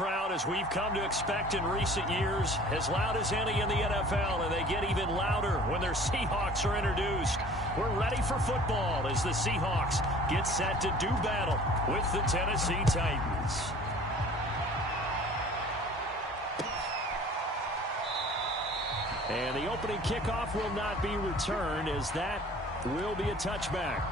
crowd, as we've come to expect in recent years, as loud as any in the NFL, and they get even louder when their Seahawks are introduced. We're ready for football as the Seahawks get set to do battle with the Tennessee Titans. And the opening kickoff will not be returned, as that will be a touchback.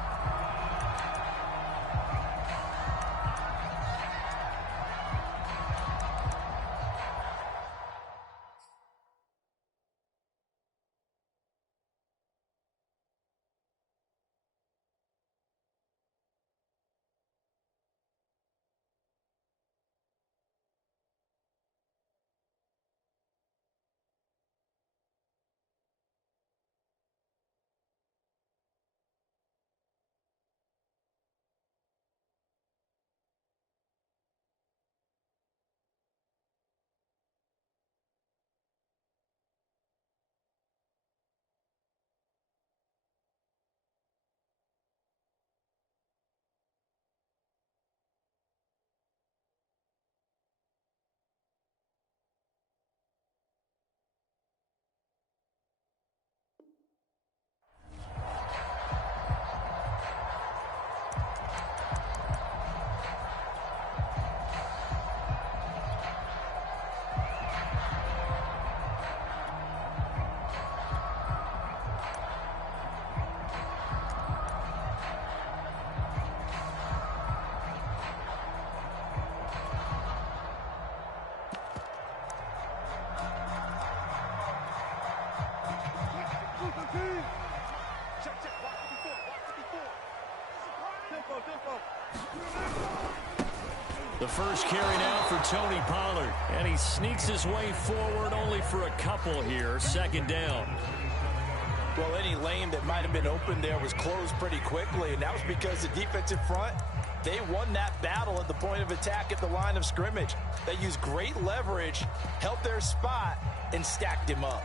The first carry now for Tony Pollard, and he sneaks his way forward only for a couple here. Second down. Well, any lane that might have been open there was closed pretty quickly, and that was because the defensive front, they won that battle at the point of attack at the line of scrimmage. They used great leverage, held their spot, and stacked him up.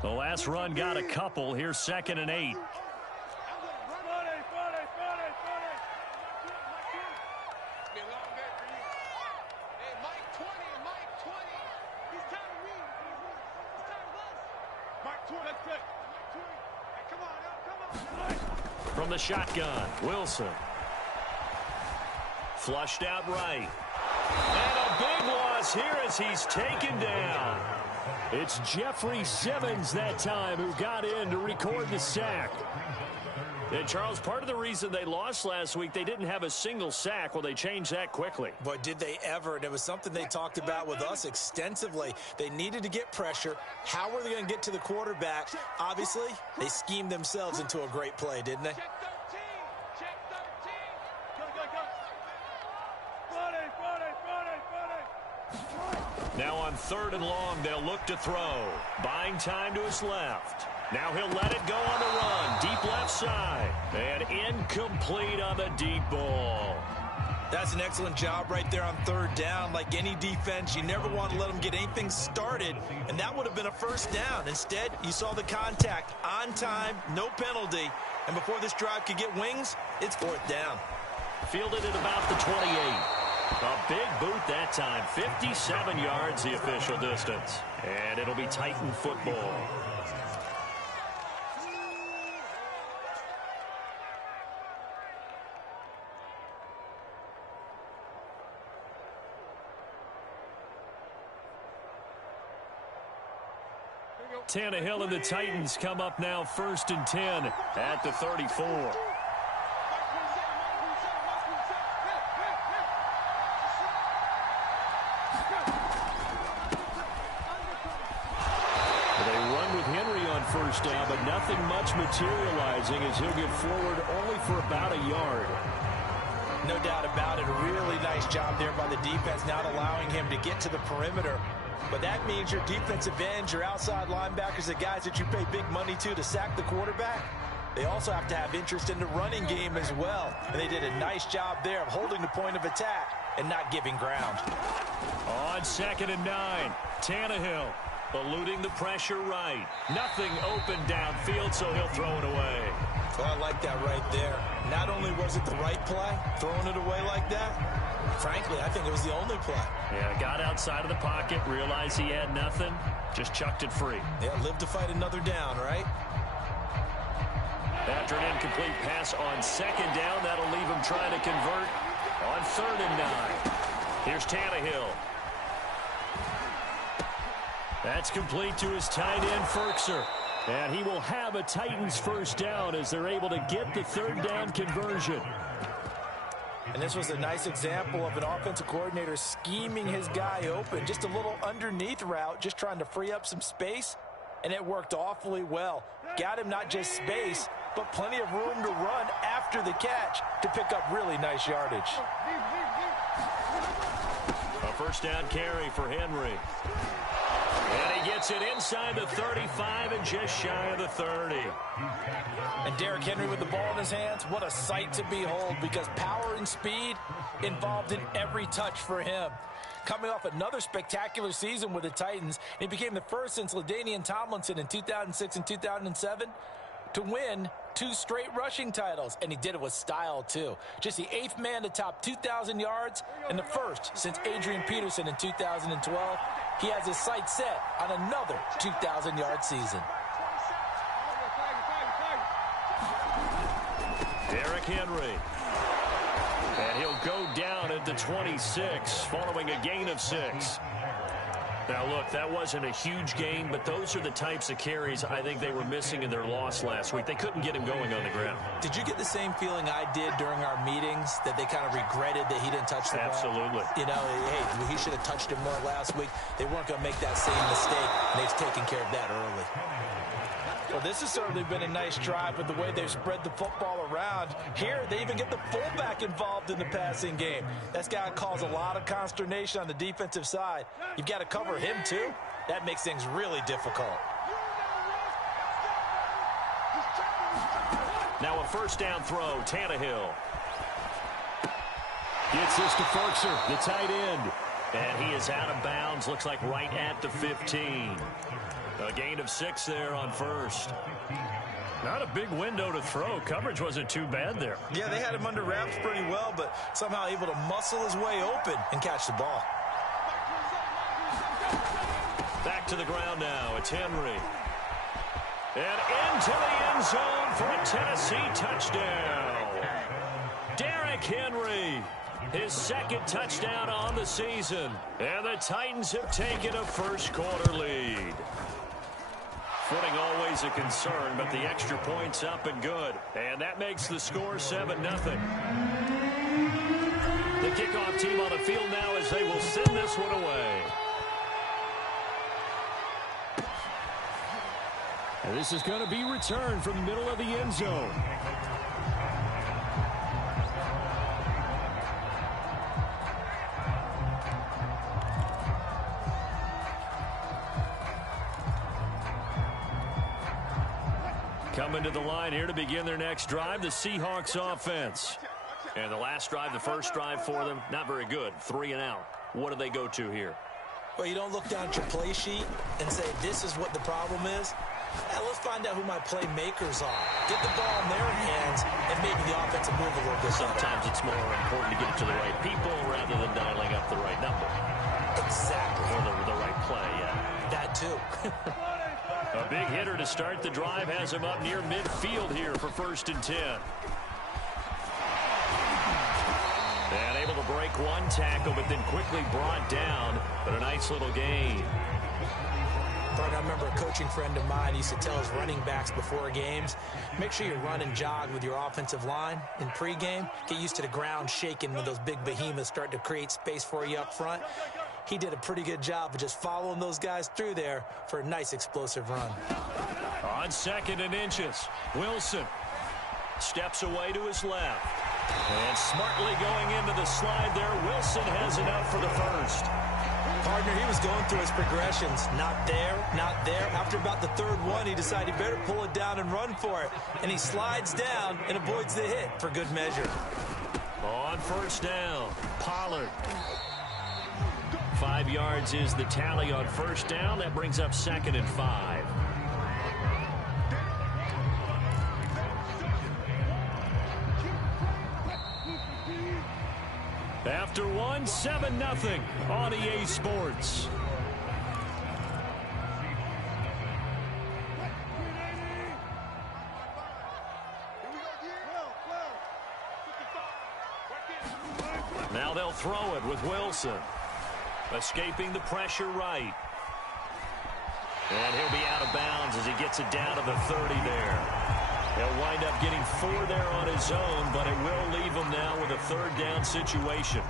The last run got a couple. Here's 2nd and 8. From the shotgun, Wilson. Flushed out right. And a big loss here as he's taken down. It's Jeffrey Simmons that time who got in to record the sack. And, Charles, part of the reason they lost last week, they didn't have a single sack. Well, they changed that quickly. But did they ever? And it was something they talked about with us extensively. They needed to get pressure. How were they going to get to the quarterback? Obviously, they schemed themselves into a great play, didn't they? Now on 3rd and long, they'll look to throw. Buying time to his left. Now he'll let it go on the run. Deep left side. And incomplete on the deep ball. That's an excellent job right there on 3rd down. Like any defense, you never want to let them get anything started. And that would have been a first down. Instead, you saw the contact on time, no penalty. And before this drive could get wings, it's 4th down. Fielded at about the 28. A big boot that time. 57 yards the official distance. And it'll be Titan football. Tannehill and the Titans come up now 1st and 10 at the 34. First down, but nothing much materializing as he'll get forward only for about a yard. No doubt about it. A really nice job there by the defense, not allowing him to get to the perimeter. But that means your defensive ends, your outside linebackers, the guys that you pay big money to sack the quarterback, they also have to have interest in the running game as well. And they did a nice job there of holding the point of attack and not giving ground. On 2nd and 9, Tannehill eluding the pressure right. Nothing open downfield, so he'll throw it away. Well, I like that right there. Not only was it the right play, throwing it away like that, frankly, I think it was the only play. Yeah, got outside of the pocket, realized he had nothing, just chucked it free. Yeah, live to fight another down, right? After an incomplete pass on second down, that'll leave him trying to convert on 3rd and 9. Here's Tannehill. That's complete to his tight end, Ferkser. And he will have a Titans first down as they're able to get the 3rd down conversion. And this was a nice example of an offensive coordinator scheming his guy open. Just a little underneath route, just trying to free up some space. And it worked awfully well. Got him not just space, but plenty of room to run after the catch to pick up really nice yardage. A first down carry for Henry. And he gets it inside the 35 and just shy of the 30. And Derrick Henry with the ball in his hands, what a sight to behold, because power and speed involved in every touch for him. Coming off another spectacular season with the Titans, he became the first since LaDainian Tomlinson in 2006 and 2007 to win 2 straight rushing titles, and he did it with style too. Just the 8th man to top 2,000 yards and the first since Adrian Peterson in 2012. He has his sights set on another 2,000-yard season. Derrick Henry. And he'll go down at the 26 following a gain of 6. Now, look, that wasn't a huge gain, but those are the types of carries I think they were missing in their loss last week. They couldn't get him going on the ground. Did you get the same feeling I did during our meetings, that they kind of regretted that he didn't touch the ball? Absolutely. You know, hey, he should have touched him more last week. They weren't going to make that same mistake, and they've taken care of that early. Well, this has certainly been a nice drive with the way they've spread the football around. Here, they even get the fullback involved in the passing game. That's got to cause a lot of consternation on the defensive side. You've got to cover him, too. That makes things really difficult. Now a first down throw, Tannehill. Gets this to Ferkser, the tight end. And he is out of bounds, looks like right at the 15. A gain of 6 there on first. Not a big window to throw. Coverage wasn't too bad there. Yeah, they had him under wraps pretty well, but somehow able to muscle his way open and catch the ball. Back to the ground now. It's Henry. And into the end zone for a Tennessee touchdown. Derrick Henry. His 2nd touchdown on the season. And the Titans have taken a first-quarter lead. Footing always a concern, but the extra point's up and good. And that makes the score 7-0. The kickoff team on the field now as they will send this one away. And this is going to be returned from the middle of the end zone. Coming to the line here to begin their next drive, the Seahawks offense. And the last drive, the first drive for them, not very good. 3 and out. What do they go to here? Well, you don't look down at your play sheet and say, this is what the problem is. Now, let's find out who my playmakers are. Get the ball in their hands, and maybe the offensive move a little bit. Sometimes it's more important to get it to the right people rather than dialing up the right number. Exactly. Or the right play, yeah. That, too. A big hitter to start the drive has him up near midfield here for 1st and 10. And able to break one tackle, but then quickly brought down. But a nice little gain. Bart, I remember a coaching friend of mine used to tell his running backs before games, make sure you run and jog with your offensive line in pregame. Get used to the ground shaking when those big behemoths start to create space for you up front. He did a pretty good job of just following those guys through there for a nice explosive run. On 2nd and inches, Wilson steps away to his left. And smartly going into the slide there, Wilson has enough for the first. Partner, he was going through his progressions. Not there, not there. After about the 3rd one, he decided he better pull it down and run for it. And he slides down and avoids the hit for good measure. On first down, Pollard. 5 yards is the tally on first down. That brings up 2nd and 5. After one, 7-0 on EA Sports. Now they'll throw it with Wilson. Escaping the pressure right. And he'll be out of bounds as he gets it down to the 30 there. He'll wind up getting 4 there on his own, but it will leave him now with a 3rd down situation.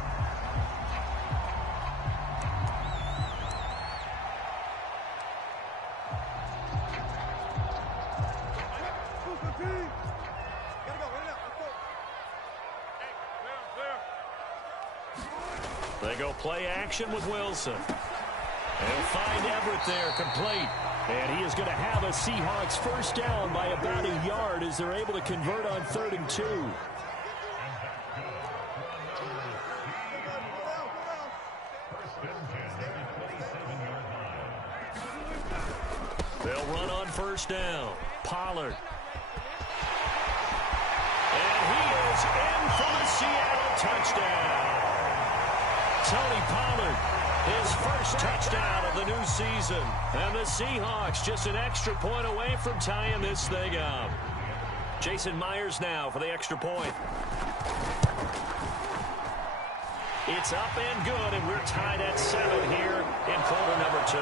They go play action with Wilson. They'll find Everett there, complete. And he is going to have a Seahawks 1st down by about a yard as they're able to convert on 3rd and 2. They'll run on 1st down. Pollard. And he is in for the Seattle touchdown. Tony Pollard, his 1st touchdown of the new season. And the Seahawks just an extra point away from tying this thing up. Jason Myers now for the extra point. It's up and good, and we're tied at 7 here in quarter number 2.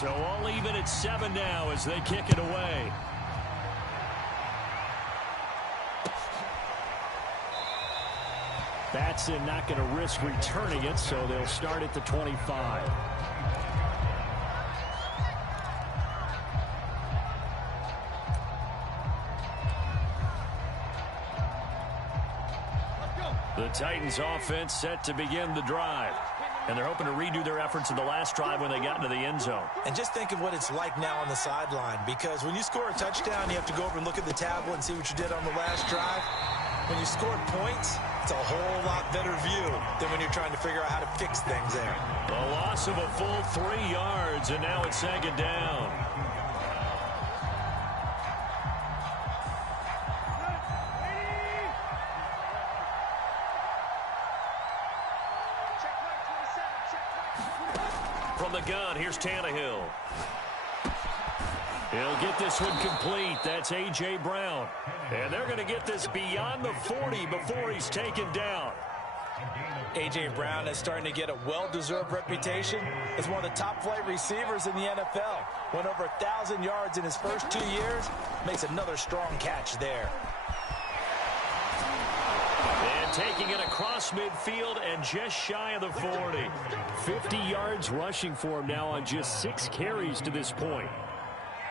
So all even at 7 now as they kick it away. Batson not going to risk returning it, so they'll start at the 25. The Titans offense set to begin the drive. And they're hoping to redo their efforts in the last drive when they got into the end zone. And just think of what it's like now on the sideline, because when you score a touchdown, you have to go over and look at the tablet and see what you did on the last drive. When you scored points, it's a whole lot better view than when you're trying to figure out how to fix things there. A loss of a full 3 yards, and now it's 2nd down. From the gun, here's Tannehill. He'll get this one complete. That's A.J. Brown. And they're going to get this beyond the 40 before he's taken down. A.J. Brown is starting to get a well-deserved reputation as one of the top-flight receivers in the NFL. Went over 1,000 yards in his first 2 years. Makes another strong catch there. And taking it across midfield and just shy of the 40. 50 yards rushing for him now on just 6 carries to this point.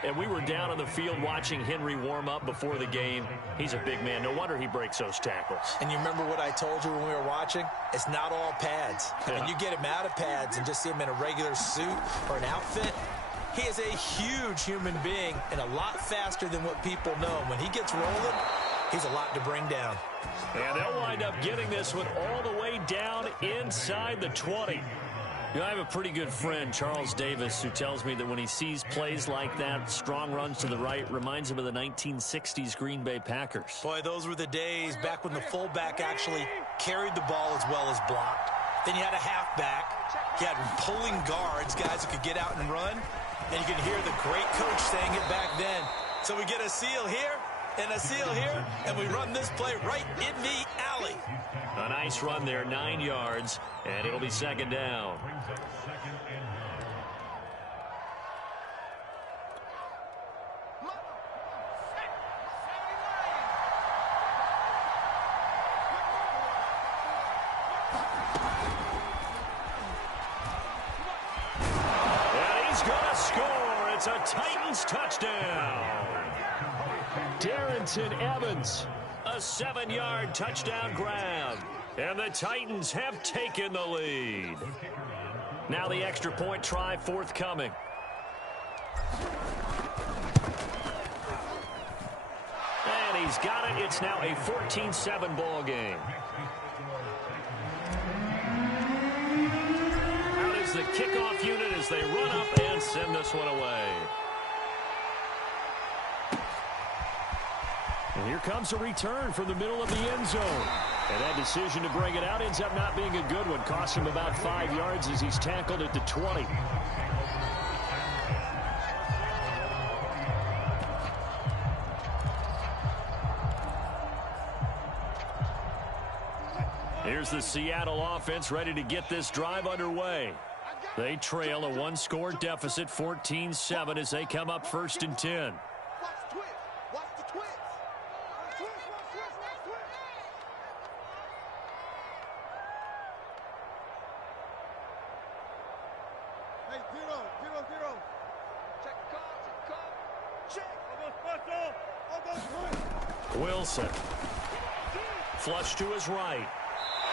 And we were down on the field watching Henry warm up before the game. He's a big man. No wonder he breaks those tackles. And you remember what I told you when we were watching? It's not all pads. Yeah. When you get him out of pads and just see him in a regular suit or an outfit, he is a huge human being and a lot faster than what people know. When he gets rolling, he's a lot to bring down. And they'll wind up getting this one all the way down inside the 20. You know, I have a pretty good friend, Charles Davis, who tells me that when he sees plays like that, strong runs to the right, reminds him of the 1960s Green Bay Packers. Boy, those were the days back when the fullback actually carried the ball as well as blocked. Then you had a halfback. You had pulling guards, guys who could get out and run. And you can hear the great coach saying it back then. So we get a seal here and a seal here, and we run this play right in the alley. A nice run there, 9 yards, and it'll be 2nd down. And he's going to score. It's a Titans touchdown. Darrington Evans. A 7-yard touchdown grab. And the Titans have taken the lead. Now the extra point try forthcoming. And he's got it. It's now a 14-7 ball game. Out is the kickoff unit as they run up and send this one away. And here comes a return from the middle of the end zone. And that decision to bring it out ends up not being a good one. Cost him about 5 yards as he's tackled at the 20. Here's the Seattle offense ready to get this drive underway. They trail a one-score deficit, 14-7, as they come up 1st and 10. Wilson. Flush to his right.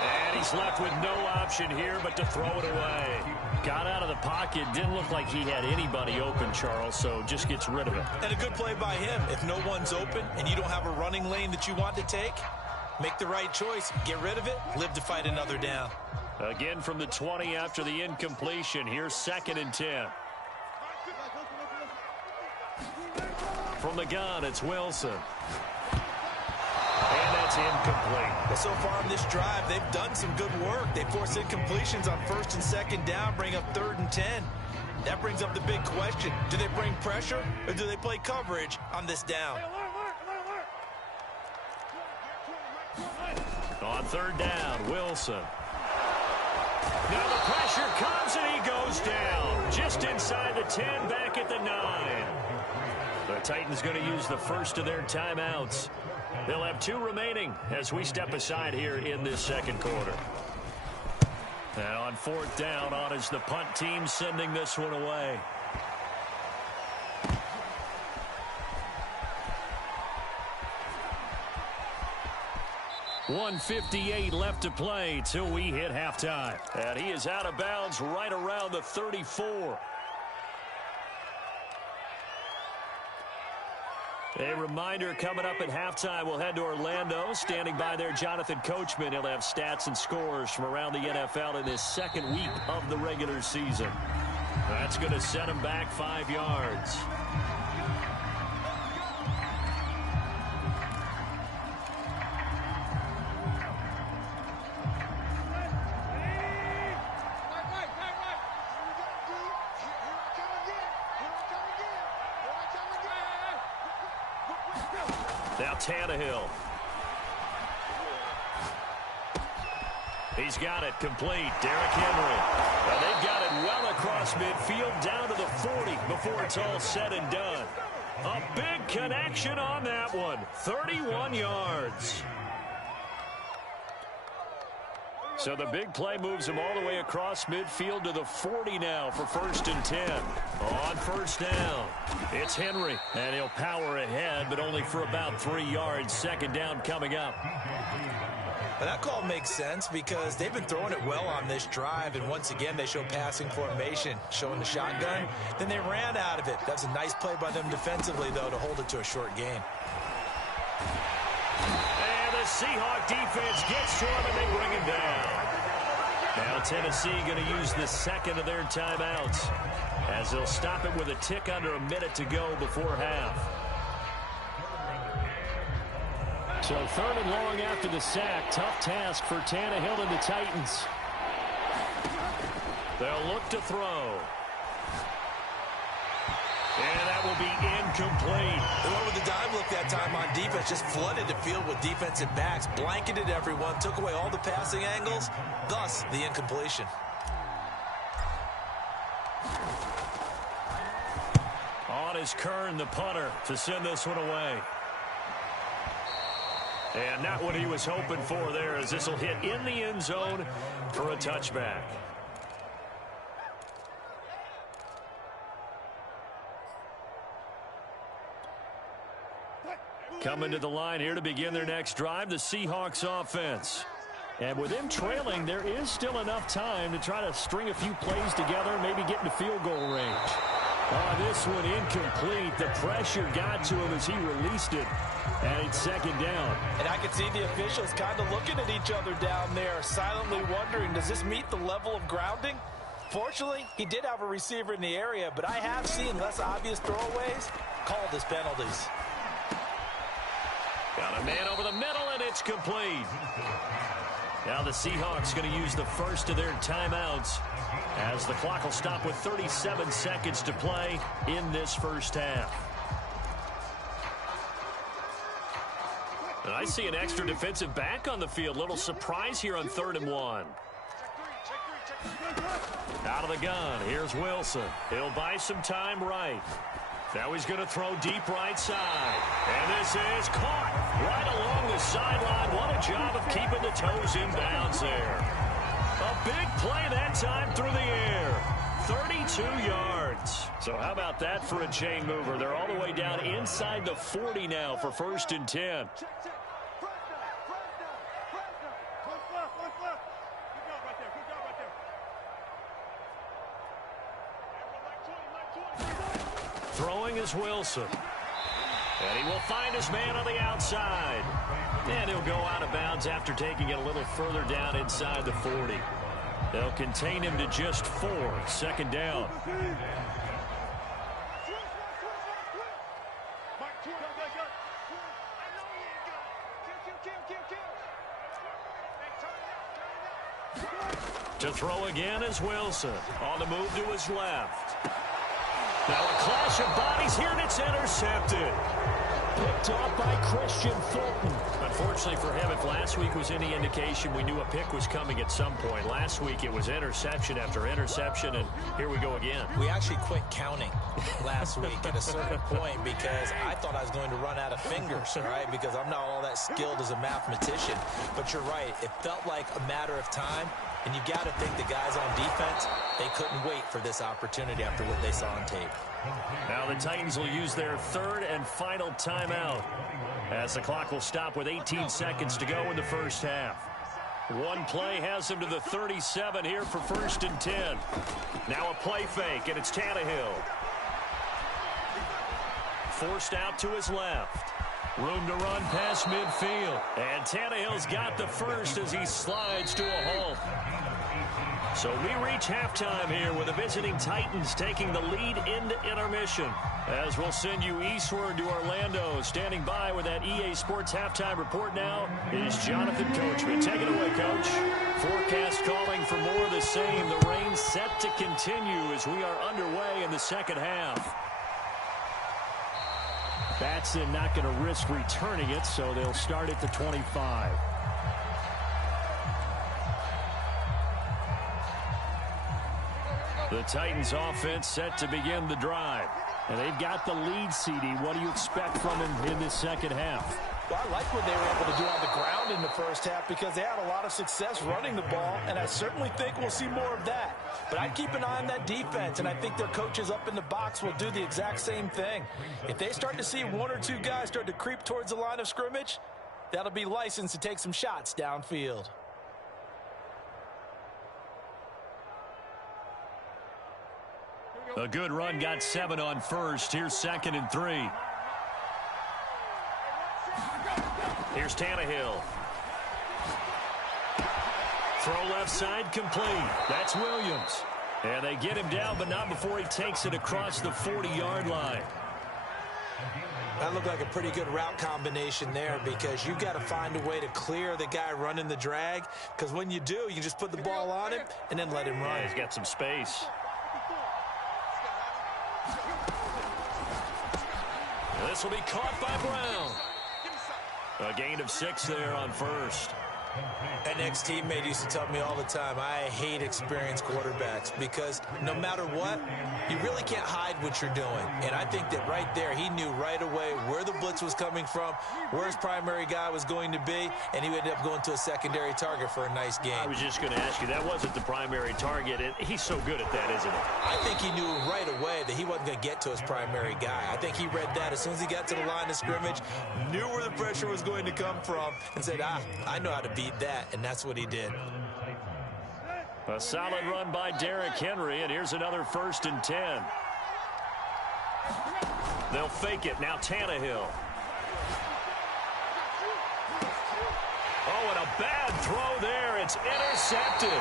And he's left with no option here but to throw it away. Got out of the pocket. Didn't look like he had anybody open, Charles, so just gets rid of it. And a good play by him. If no one's open and you don't have a running lane that you want to take, make the right choice. Get rid of it. Live to fight another down. Again from the 20 after the incompletion. Here's 2nd and 10. From the gun, it's Wilson. And that's incomplete. Well, so far in this drive, they've done some good work. They force incompletions on 1st and 2nd down, bring up 3rd and 10. That brings up the big question. Do they bring pressure or do they play coverage on this down? On 3rd down, Wilson. Now the pressure comes and he goes down. Just inside the 10, back at the 9. The Titans going to use the first of their timeouts. They'll have 2 remaining as we step aside here in this 2nd quarter. And on 4th down, on is the punt team sending this one away. .158 left to play till we hit halftime. And he is out of bounds right around the 34. A reminder, coming up at halftime, we'll head to Orlando. Standing by there, Jonathan Coachman. He'll have stats and scores from around the NFL in this 2nd week of the regular season. That's going to set him back 5 yards. Now Tannehill. He's got it complete. Derrick Henry. Well, they've got it well across midfield down to the 40 before it's all said and done. A big connection on that one. 31 yards. So the big play moves him all the way across midfield to the 40 now for 1st and 10. On 1st down, it's Henry, and he'll power ahead, but only for about 3 yards. 2nd down coming up. Well, that call makes sense because they've been throwing it well on this drive, and once again they show passing formation, showing the shotgun. Then they ran out of it. That's a nice play by them defensively, though, to hold it to a short game. The Seahawks defense gets to him and they bring him down. Now Tennessee going to use the 2nd of their timeouts as they'll stop it with a tick under a minute to go before half. So 3rd and long after the sack. Tough task for Tannehill and the Titans. They'll look to throw. And that will be incomplete. They went with the dime look that time on defense. Just flooded the field with defensive backs. Blanketed everyone. Took away all the passing angles. Thus, the incompletion. On is Kern, the punter, to send this one away. And not what he was hoping for there, as this will hit in the end zone for a touchback. Coming to the line here to begin their next drive, the Seahawks offense. And with them trailing, there is still enough time to try to string a few plays together, maybe get into field goal range. This one incomplete. The pressure got to him as he released it. And it's 2nd down. And I can see the officials kind of looking at each other down there, silently wondering, does this meet the level of grounding? Fortunately, he did have a receiver in the area, but I have seen less obvious throwaways called as penalties. Got a man over the middle, and it's complete. Now the Seahawks going to use the first of their timeouts as the clock will stop with 37 seconds to play in this first half. And I see an extra defensive back on the field. Little surprise here on 3rd and 1. Out of the gun, here's Wilson. He'll buy some time right. Now he's going to throw deep right side. And this is caught right along the sideline. What a job of keeping the toes in bounds there. A big play that time through the air. 32 yards. So how about that for a chain mover? They're all the way down inside the 40 now for 1st and 10. Throwing is Wilson. And he will find his man on the outside. And he'll go out of bounds after taking it a little further down inside the 40. They'll contain him to just 4. 2nd down. To throw again is Wilson. On the move to his left. Now a clash of bodies here, and it's intercepted. Picked off by Christian Fulton. Unfortunately for him, if last week was any indication, we knew a pick was coming at some point. Last week it was interception after interception, and here we go again. We actually quit counting last week at a certain point because I thought I was going to run out of fingers, right? Because I'm not all that skilled as a mathematician. But you're right. It felt like a matter of time. And you got to think the guys on defense, they couldn't wait for this opportunity after what they saw on tape. Now the Titans will use their 3rd and final timeout as the clock will stop with 18 seconds to go in the first half. One play has him to the 37 here for 1st and 10. Now a play fake, and it's Tannehill. Forced out to his left. Room to run past midfield. And Tannehill's got the first as he slides to a halt. So we reach halftime here with the visiting Titans taking the lead into intermission. As we'll send you eastward to Orlando. Standing by with that EA Sports halftime report now is Jonathan Coachman. Take it away, Coach. Forecast calling for more of the same. The rain set to continue as we are underway in the second half. Batson not going to risk returning it, so they'll start at the 25. The Titans offense set to begin the drive. And they've got the lead, CD. What do you expect from them in this second half? Well, I like what they were able to do on the ground in the first half because they had a lot of success running the ball, and I certainly think we'll see more of that. But I'd keep an eye on that defense, and I think their coaches up in the box will do the exact same thing. If they start to see 1 or 2 guys start to creep towards the line of scrimmage, that'll be licensed to take some shots downfield. A good run, got 7 on first. Here's 2nd and 3. Here's Tannehill. Throw left side complete. That's Williams. And they get him down, but not before he takes it across the 40-yard line. That looked like a pretty good route combination there because you've got to find a way to clear the guy running the drag, because when you do, you can just put the ball on him and then let him run. Yeah, he's got some space. This will be caught by Brown. A gain of 6 there on first. An ex-teammate used to tell me all the time, I hate experienced quarterbacks because no matter what, you really can't hide what you're doing. And I think that right there, he knew right away where the blitz was coming from, where his primary guy was going to be, and he ended up going to a secondary target for a nice game. I was just going to ask you, that wasn't the primary target. He's so good at that, isn't he? I think he knew right away that he wasn't going to get to his primary guy. I think he read that as soon as he got to the line of scrimmage, knew where the pressure was going to come from, and said, I know how to beat that, and that's what he did. A solid run by Derrick Henry, and here's another 1st and 10. They'll fake it. Now Tannehill. Oh, and a bad throw there. It's intercepted.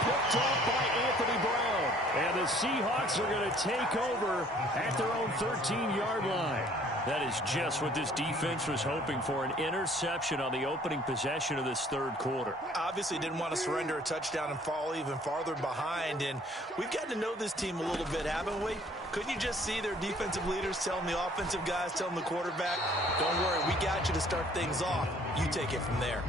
Picked off by Anthony Brown. And the Seahawks are going to take over at their own 13-yard line. That is just what this defense was hoping for, an interception on the opening possession of this third quarter. Obviously didn't want to surrender a touchdown and fall even farther behind, and we've gotten to know this team a little bit, haven't we? Couldn't you just see their defensive leaders telling the offensive guys, telling the quarterback, don't worry, we got you to start things off. You take it from there.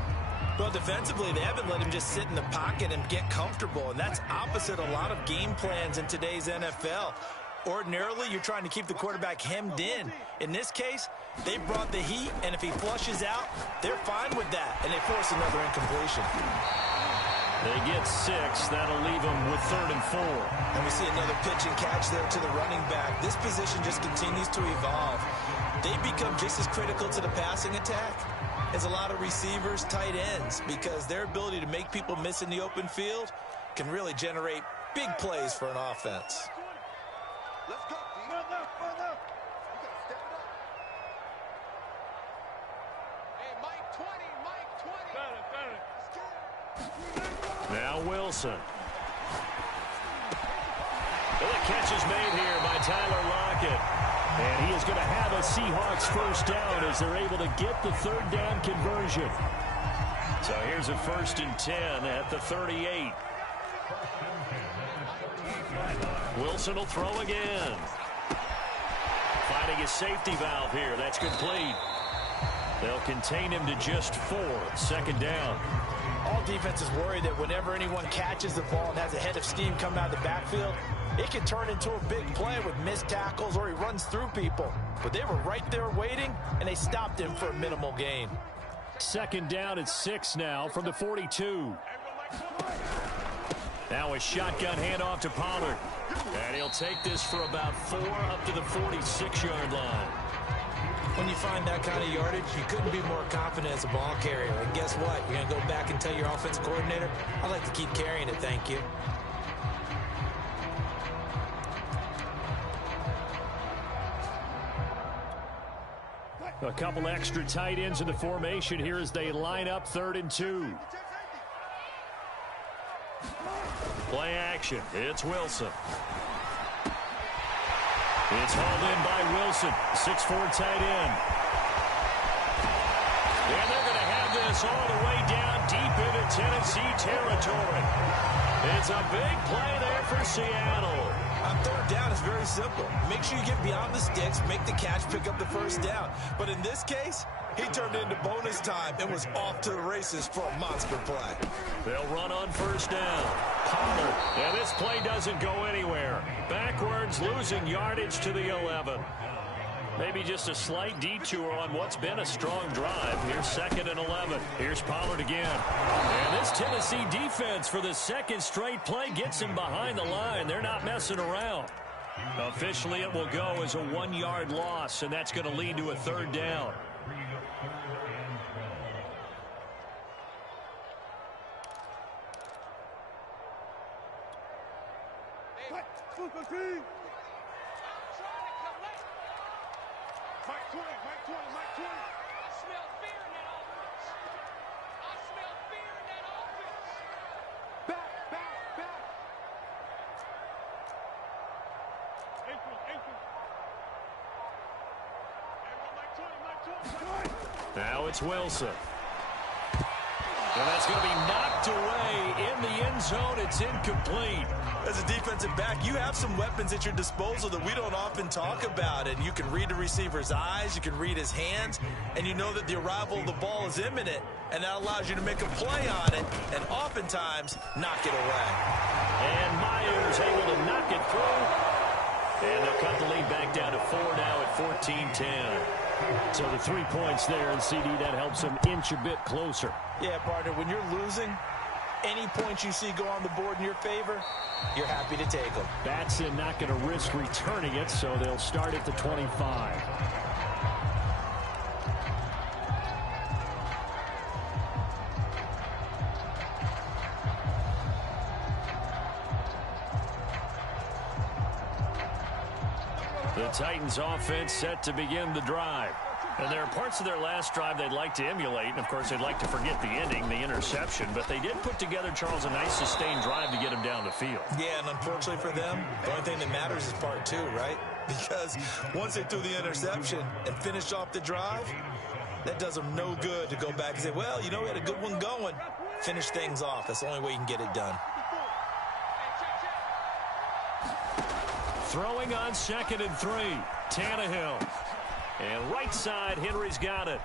Well, defensively, they haven't let him just sit in the pocket and get comfortable, and that's opposite a lot of game plans in today's NFL. Ordinarily, you're trying to keep the quarterback hemmed in. In this case, they brought the heat, and if he flushes out, they're fine with that, and they force another incompletion. They get 6. That'll leave them with 3rd and 4. And we see another pitch and catch there to the running back. This position just continues to evolve. They become just as critical to the passing attack as a lot of receivers, tight ends, because their ability to make people miss in the open field can really generate big plays for an offense. Let's go, D. Further. You gotta step it up. Hey, Mike 20. Now Wilson. Well, the catch is made here by Tyler Lockett. And he is going to have a Seahawks first down as they're able to get the 3rd down conversion. So here's a 1st and 10 at the 38. Wilson will throw again. Finding his safety valve here. That's complete. They'll contain him to just 4. 2nd down. All defenses worry that whenever anyone catches the ball and has a head of steam come out of the backfield, it can turn into a big play with missed tackles or he runs through people. But they were right there waiting, and they stopped him for a minimal gain. 2nd down at 6 now from the 42. Now a shotgun handoff to Pollard. And he'll take this for about 4 up to the 46-yard line. When you find that kind of yardage, you couldn't be more confident as a ball carrier. And guess what? You're going to go back and tell your offensive coordinator, I'd like to keep carrying it, thank you. A couple extra tight ends in the formation here as they line up 3rd and 2. Play action. It's Wilson. It's hauled in by Wilson, 6'4" tight end. And they're going to have this all the way down deep into Tennessee territory. It's a big play there for Seattle. On 3rd down, it's very simple. Make sure you get beyond the sticks, make the catch, pick up the 1st down. But in this case, he turned into bonus time and was off to the races for a monster play. They'll run on 1st down. Pollard. And this play doesn't go anywhere. Backwards, losing yardage to the 11. Maybe just a slight detour on what's been a strong drive. Here's 2nd and 11. Here's Pollard again. And this Tennessee defense for the 2nd straight play gets him behind the line. They're not messing around. Officially, it will go as a 1-yard loss, and that's going to lead to a 3rd down. Mike 20. I smell fear in that offense. Back. Mike 20. Now it's Wilson. And that's going to be knocked away in the end zone. It's incomplete. As a defensive back, you have some weapons at your disposal that we don't often talk about. And you can read the receiver's eyes, you can read his hands, and you know that the arrival of the ball is imminent. And that allows you to make a play on it and oftentimes knock it away. And Myers able to knock it through. And they'll cut the lead back down to 4 now at 14-10. So the 3 points there, and CD, that helps them inch a bit closer. Yeah, partner, when you're losing, any points you see go on the board in your favor, you're happy to take them. Batson not going to risk returning it, so they'll start at the 25. The Titans offense set to begin the drive. And there are parts of their last drive they'd like to emulate. And, of course, they'd like to forget the ending, the interception. But they did put together, Charles, a nice sustained drive to get him down the field. Yeah, and unfortunately for them, the only thing that matters is part two, right? Because once they threw the interception and finished off the drive, that does them no good to go back and say, well, you know, we had a good one going. Finish things off. That's the only way you can get it done. Throwing on 2nd and 3. Tannehill. And right side, Henry's got it.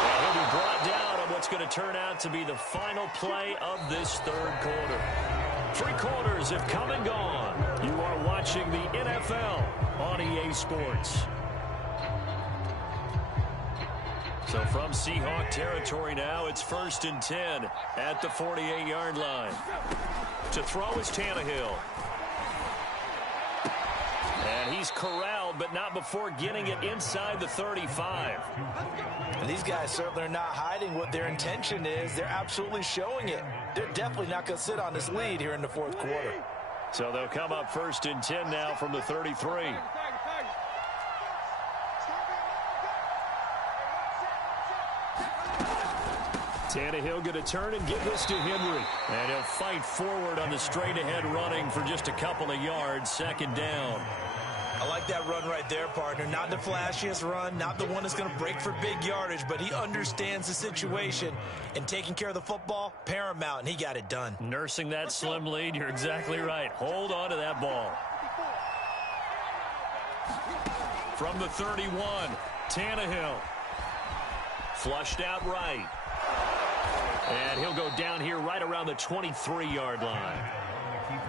Well, he'll be brought down on what's going to turn out to be the final play of this third quarter. 3 quarters have come and gone. You are watching the NFL on EA Sports. So from Seahawk territory now, it's 1st and 10 at the 48-yard line. To throw is Tannehill. And he's corralled, but not before getting it inside the 35. And these guys certainly are not hiding what their intention is. They're absolutely showing it. They're definitely not going to sit on this lead here in the fourth quarter. So they'll come up 1st and 10 now from the 33. Tannehill going to turn and give this to Henry. And he'll fight forward on the straight-ahead running for just a couple of yards. 2nd down. I like that run right there, partner. Not the flashiest run, not the one that's going to break for big yardage, but he understands the situation, and taking care of the football, paramount, and he got it done. Nursing that slim lead, you're exactly right. Hold on to that ball. From the 31, Tannehill. Flushed out right. And he'll go down here right around the 23-yard line.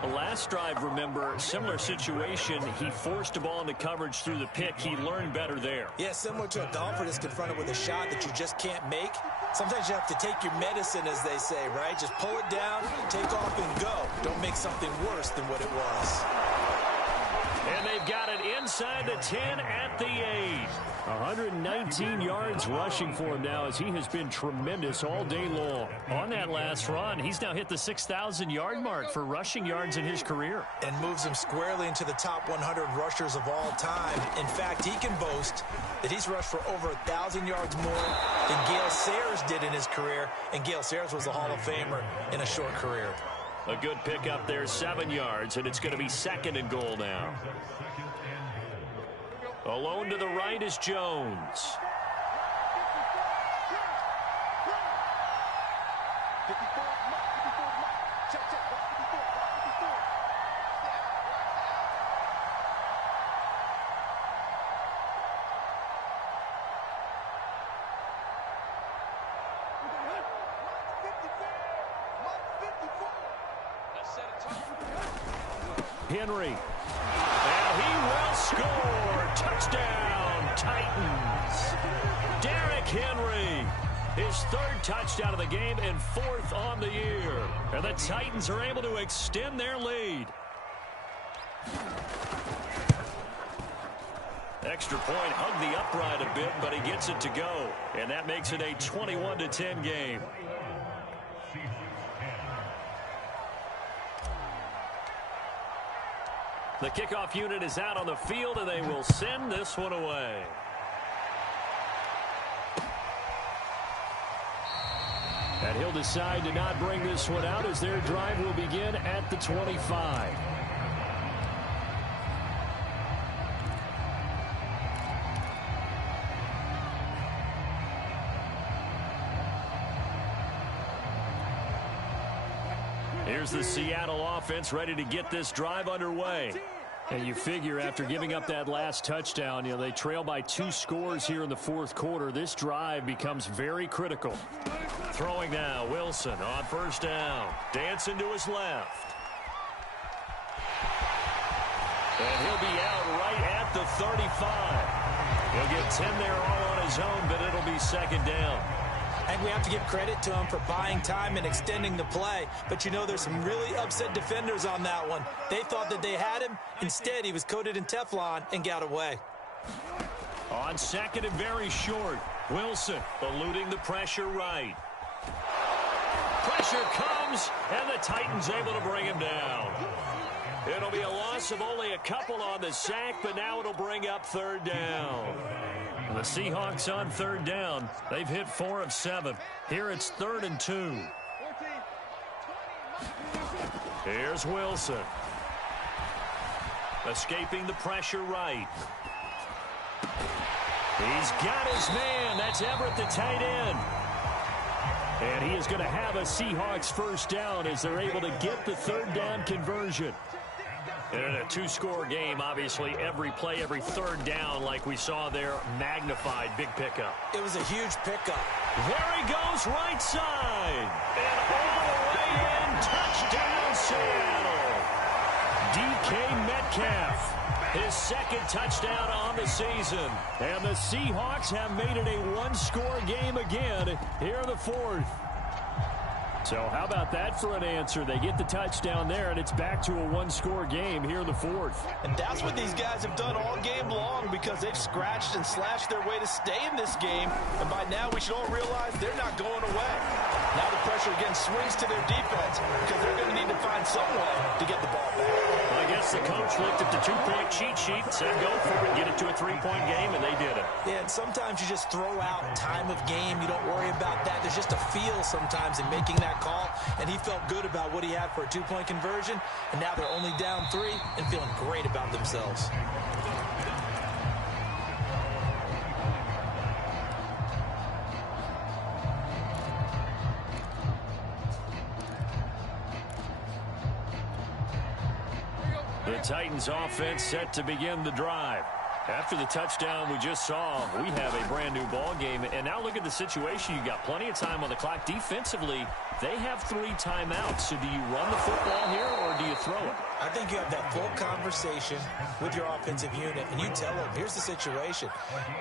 The last drive, remember, similar situation. He forced a ball into coverage through the pick. He learned better there. Yeah, similar to a golfer that's confronted with a shot that you just can't make. Sometimes you have to take your medicine, as they say, right? Just pull it down, take off, and go. Don't make something worse than what it was. And they've got it inside the 10 at the 8. 119 yards rushing for him now as he has been tremendous all day long. On that last run, he's now hit the 6,000-yard mark for rushing yards in his career. And moves him squarely into the top 100 rushers of all time. In fact, he can boast that he's rushed for over 1,000 yards more than Gale Sayers did in his career. And Gale Sayers was a Hall of Famer in a short career. A good pickup there, 7 yards, and it's going to be 2nd and goal now. Alone to the right is Jones. Henry. And he will score. Touchdown, Titans. Derrick Henry. His 3rd touchdown of the game and 4th on the year. And the Titans are able to extend their lead. Extra point, hugged the upright a bit, but he gets it to go. And that makes it a 21-10 game. The kickoff unit is out on the field, and they will send this one away. And he'll decide to not bring this one out as their drive will begin at the 25. Here's the Seattle offense ready to get this drive underway. And you figure after giving up that last touchdown, they trail by 2 scores here in the 4th quarter. This drive becomes very critical. Throwing now, Wilson on 1st down. Dancing to his left. And he'll be out right at the 35. He'll get 10 there all on his own, but it'll be 2nd down. And we have to give credit to him for buying time and extending the play. But there's some really upset defenders on that one. They thought that they had him. Instead, he was coated in Teflon and got away. On 2nd and very short, Wilson eluding the pressure right. Pressure comes, and the Titans able to bring him down. It'll be a loss of only a couple on the sack, but now it'll bring up 3rd down. The Seahawks on third down. They've hit 4 of 7. Here it's 3rd and 2. Here's Wilson. Escaping the pressure right. He's got his man. That's Everett, the tight end. And he is going to have a Seahawks first down as they're able to get the 3rd down conversion. And in a 2-score game, obviously, every play, every 3rd down, like we saw there, magnified. Big pickup. It was a huge pickup. There he goes, right side. And all the way in, touchdown, Seattle. DK Metcalf, his 2nd touchdown on the season. And the Seahawks have made it a 1-score game again here in the 4th. So how about that for an answer? They get the touchdown there, and it's back to a 1-score game here in the 4th. And that's what these guys have done all game long, because they've scratched and slashed their way to stay in this game. And by now, we should all realize they're not going away. Now the pressure again swings to their defense, because they're going to need to find some way to get the ball back. Well, I guess the coach looked at the 2-point cheat sheet and said, go for it, get it to a 3-point game, and they did it. Yeah, and sometimes you just throw out time of game. You don't worry about that. There's just a feel sometimes in making that call, and he felt good about what he had for a 2-point conversion, and now they're only down 3 and feeling great about themselves. The Titans offense set to begin the drive. After the touchdown we just saw, we have a brand new ball game. And now look at the situation. You got plenty of time on the clock. Defensively, they have 3 timeouts. So do you run the football here or do you throw it? I think you have that full conversation with your offensive unit, and you tell them, here's the situation.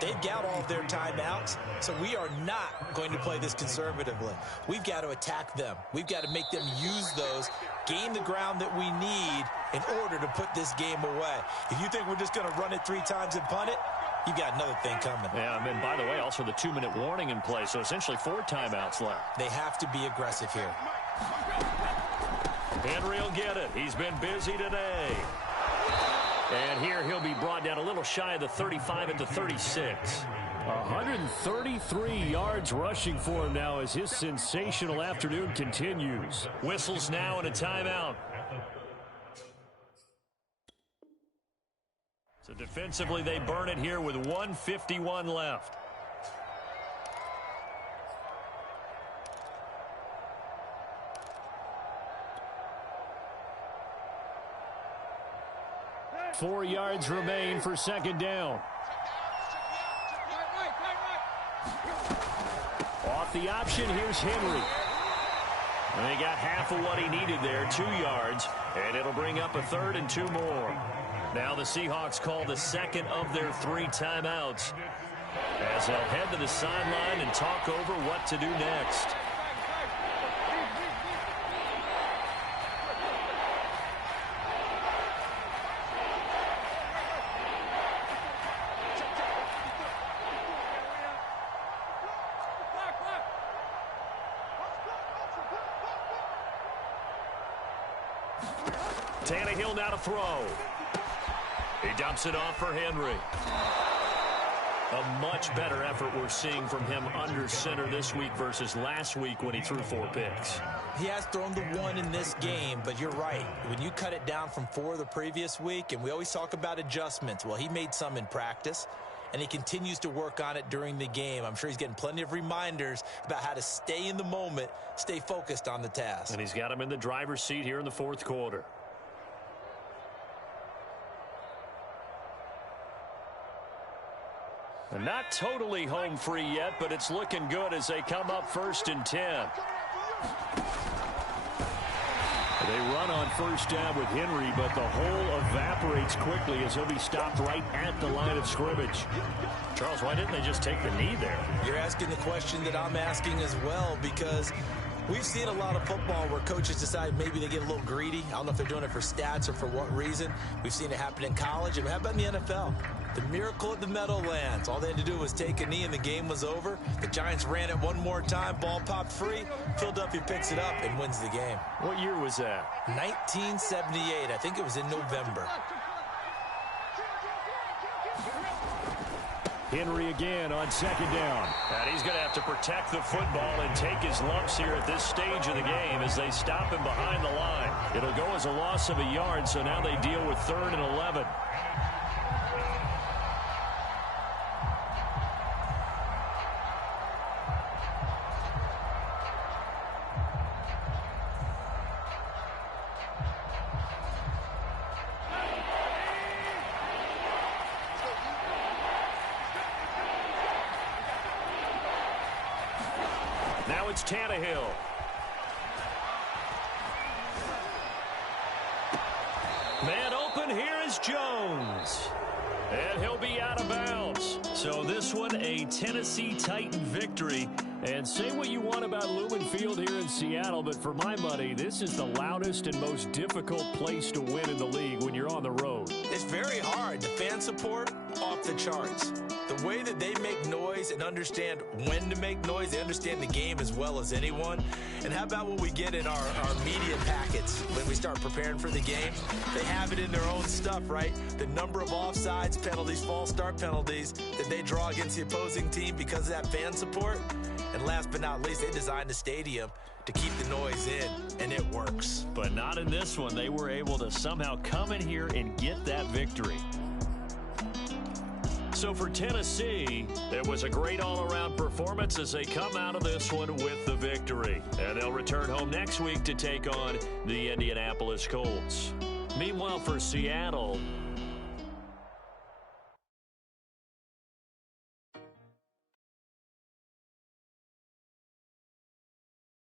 They've got all of their timeouts, so we are not going to play this conservatively. We've got to attack them. We've got to make them use those, gain the ground that we need in order to put this game away. If you think we're just going to run it 3 times and punt it, you've got another thing coming. Yeah, and by the way, also the 2-minute warning in play, so essentially 4 timeouts left. They have to be aggressive here. Henry will get it. He's been busy today. And here he'll be brought down a little shy of the 35 at the 36. 133 yards rushing for him now as his sensational afternoon continues. Whistles now and a timeout. So defensively they burn it here with 1:51 left. Four yards remain for 2nd down. Off the option, here's Henry. And they got half of what he needed there, 2 yards, and it'll bring up a 3rd and 2 more. Now the Seahawks call the 2nd of their 3 timeouts as they'll head to the sideline and talk over what to do next. Tannehill now to throw. He dumps it off for Henry. A much better effort we're seeing from him under center this week versus last week when he threw 4 picks. He has thrown the 1 in this game, but you're right. When you cut it down from 4 the previous week, and we always talk about adjustments, well, he made some in practice, and he continues to work on it during the game. I'm sure he's getting plenty of reminders about how to stay in the moment, stay focused on the task. And he's got him in the driver's seat here in the 4th quarter. And not totally home free yet, but it's looking good as they come up 1st and 10. They run on 1st down with Henry, but the hole evaporates quickly as he'll be stopped right at the line of scrimmage. Charles, why didn't they just take the knee there? You're asking the question that I'm asking as well, because we've seen a lot of football where coaches decide maybe they get a little greedy. I don't know if they're doing it for stats or for what reason. We've seen it happen in college, and how about in the NFL? The miracle of the Meadowlands. All they had to do was take a knee and the game was over. The Giants ran it one more time. Ball popped free. Philadelphia picks it up and wins the game. What year was that? 1978. I think it was in November. Henry again on second down. And he's going to have to protect the football and take his lumps here at this stage of the game as they stop him behind the line. It'll go as a loss of a yard, so now they deal with 3rd and 11. Now it's Tannehill. Man open, here is Jones. And he'll be out of bounds. So this one, a Tennessee Titan victory. And say what you want about Lumen Field here in Seattle, but for my money, this is the loudest and most difficult place to win in the league when you're on the road. It's very hard. The fan support, off the charts. The way that they make noise and understand when to make noise, they understand the game as well as anyone. And how about what we get in our media packets when we start preparing for the game? They have it in their own stuff, right? The number of offsides penalties, false start penalties that they draw against the opposing team because of that fan support. And last but not least, they designed the stadium to keep the noise in, and it works. But not in this one. They were able to somehow come in here and get that victory. So for Tennessee, it was a great all-around performance as they come out of this one with the victory. And they'll return home next week to take on the Indianapolis Colts. Meanwhile, for Seattle,